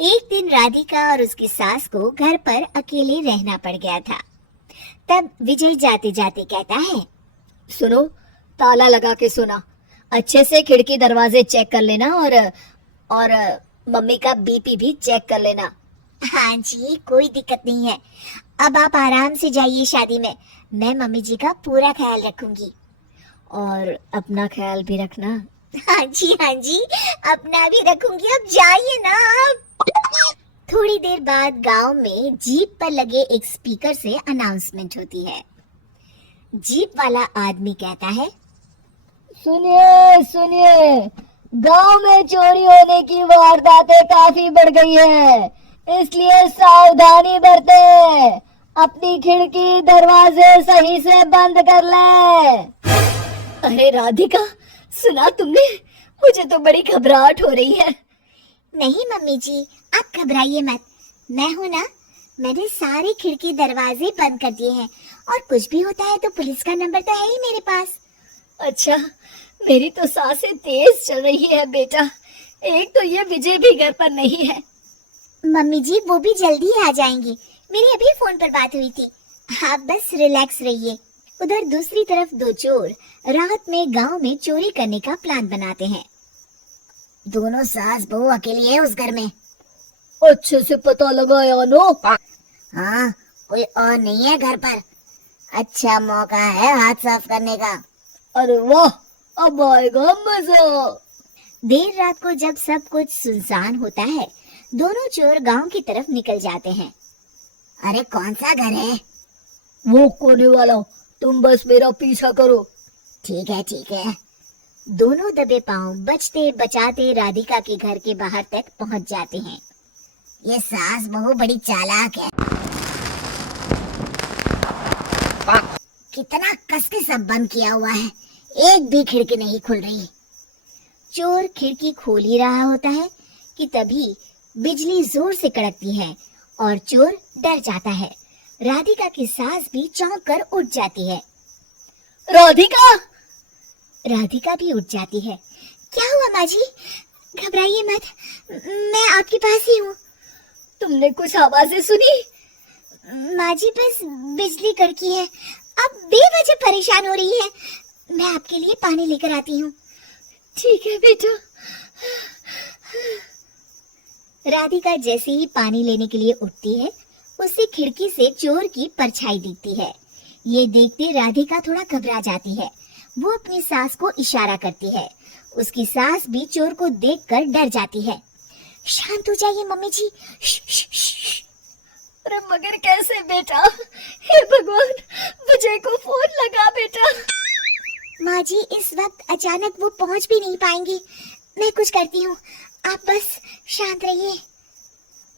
एक दिन राधिका और उसकी सास को घर पर अकेले रहना पड़ गया था। तब विजय जाते जाते कहता है, सुनो, ताला लगा के सोना, अच्छे से खिड़की दरवाजे चेक कर लेना और मम्मी का बीपी भी चेक कर लेना। हाँ जी, कोई दिक्कत नहीं है। अब आप आराम से जाइए शादी में, मैं मम्मी जी का पूरा ख्याल रखूंगी। और अपना ख्याल भी रखना। हाँ जी हाँ जी, अपना भी रखूंगी। अब जाइए ना आप। थोड़ी देर बाद गांव में जीप पर लगे एक स्पीकर से अनाउंसमेंट होती है। जीप वाला आदमी कहता है, सुनिए सुनिए, गांव में चोरी होने की वारदातें काफी बढ़ गई है, इसलिए सावधानी बरतें। अपनी खिड़की दरवाजे सही से बंद कर ले। अरे राधिका, सुना तुमने? मुझे तो बड़ी घबराहट हो रही है। नहीं मम्मी जी, आप घबराइए मत, मैं हूं ना। मैंने सारे खिड़की दरवाजे बंद कर दिए हैं, और कुछ भी होता है तो पुलिस का नंबर तो है ही मेरे पास। अच्छा, मेरी तो सांसें तेज चल रही है बेटा। एक तो ये विजय भी घर पर नहीं है। मम्मी जी, वो भी जल्दी आ जाएंगी, मेरी अभी फोन पर बात हुई थी। आप बस रिलैक्स रहिए। उधर दूसरी तरफ दो चोर रात में गांव में चोरी करने का प्लान बनाते हैं। दोनों सास बहू अकेली है उस घर में। अच्छे से पता लगाया नो? हाँ, कोई और नहीं है घर पर। अच्छा मौका है हाथ साफ करने का। अरे वाह, अब आएगा मजा। देर रात को जब सब कुछ सुनसान होता है, दोनों चोर गांव की तरफ निकल जाते हैं। अरे कौन सा घर है? वो कोने वाला, तुम बस मेरा पीछा करो। ठीक है ठीक है। दोनों दबे पांव बचते बचाते राधिका के घर के बाहर तक पहुंच जाते हैं। ये सास बहू बड़ी चालाक है। कितना कस के सब बंद किया हुआ है, एक भी खिड़की नहीं खुल रही। चोर खिड़की खोल ही रहा होता है कि तभी बिजली जोर से कड़कती है और चोर डर जाता है। राधिका की सास भी चौंक कर उठ जाती है। राधिका! राधिका भी उठ जाती है। क्या हुआ माँ जी? घबराइए मत, मैं आपके पास ही हूँ। तुमने कुछ आवाजें सुनी? माँ जी, बस बिजली कड़की है, अब बेवजह परेशान हो रही है। मैं आपके लिए पानी लेकर आती हूँ। ठीक है बेटा। राधिका जैसे ही पानी लेने के लिए उठती है, उसे खिड़की से चोर की परछाई दिखती है। ये देखते राधिका थोड़ा घबरा जाती है। वो अपनी सास को इशारा करती है। उसकी सास भी चोर को देखकर डर जाती है। शांत हो जाइए मम्मी जी। अरे मगर कैसे बेटा? हे भगवान, विजय को फोन लगा बेटा। माँ जी, इस वक्त अचानक वो पहुँच भी नहीं पाएंगे। मैं कुछ करती हूँ, आप बस शांत रहिए।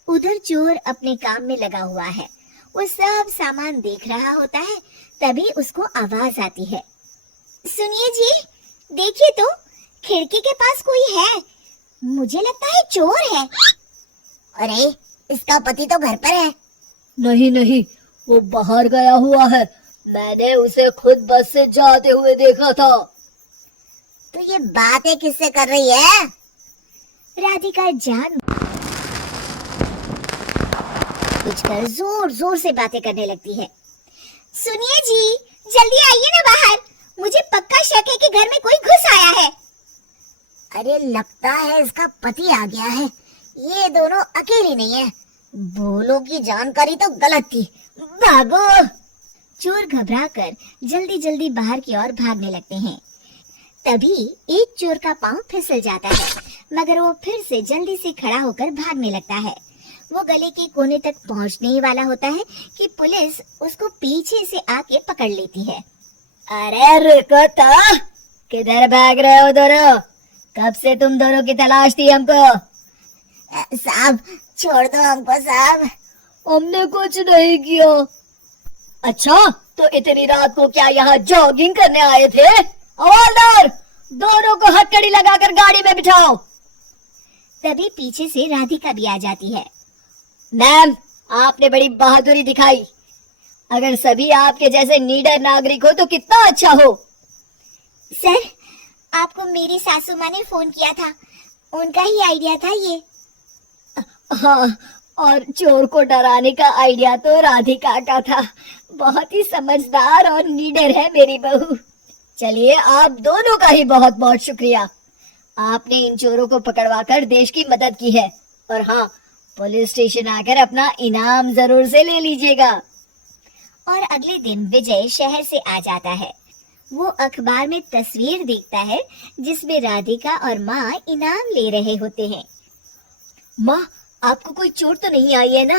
उधर चोर अपने काम में लगा हुआ है। वो सब सामान देख रहा होता है। तभी उसको आवाज आती है। सुनिए जी, देखिए तो, खिड़की के पास कोई है। मुझे लगता है चोर है। अरे, इसका पति तो घर पर है। नहीं नहीं, वो बाहर गया हुआ है। मैंने उसे खुद बस से जाते हुए देखा था। तो ये बातें किससे कर रही है? राधिका जान बुझकर जोर जोर से बातें करने लगती है। सुनिए जी, जल्दी आइए ना बाहर, मुझे पक्का शक है कि घर में कोई घुस आया है। अरे लगता है इसका पति आ गया है। ये दोनों अकेली नहीं है। भोलों की जानकारी तो गलत थी। भागो! चोर घबराकर जल्दी जल्दी बाहर की ओर भागने लगते हैं। तभी एक चोर का पांव फिसल जाता है, मगर वो फिर से जल्दी से खड़ा होकर भागने लगता है। वो गले के कोने तक पहुंचने ही वाला होता है कि पुलिस उसको पीछे से आके पकड़ लेती है। अरे रुको तो, किधर भाग रहे हो दोनों? कब से तुम दोनों की तलाश थी हमको? साहब, छोड़ दो हमको साहब। हमने कुछ नहीं किया। अच्छा, तो इतनी रात को क्या यहाँ जॉगिंग करने आए थे? हवलदार, दोनों को हथकड़ी लगाकर गाड़ी में बिठाओ। तभी पीछे से राधिका भी आ जाती है। मैम, आपने बड़ी बहादुरी दिखाई। अगर सभी आपके जैसे नीडर नागरिक हो तो कितना अच्छा हो। सर, आपको मेरी सासू माँ ने फोन किया था, उनका ही आइडिया था ये। हाँ, और चोर को डराने का आइडिया तो राधिका का था। बहुत ही समझदार और नीडर है मेरी बहू। चलिए, आप दोनों का ही बहुत बहुत शुक्रिया। आपने इन चोरों को पकड़वाकर देश की मदद की है। और हाँ, पुलिस स्टेशन आकर अपना इनाम जरूर से ले लीजिएगा। और अगले दिन विजय शहर से आ जाता है। वो अखबार में तस्वीर देखता है जिसमें राधिका और माँ इनाम ले रहे होते हैं। माँ, आपको कोई चोट तो नहीं आई है ना?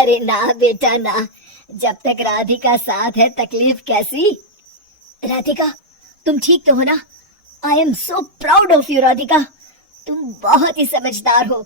अरे ना बेटा ना, जब तक राधिका साथ है तकलीफ कैसी। राधिका, तुम ठीक तो हो ना? I am so proud of you Radhika, तुम बहुत ही समझदार हो।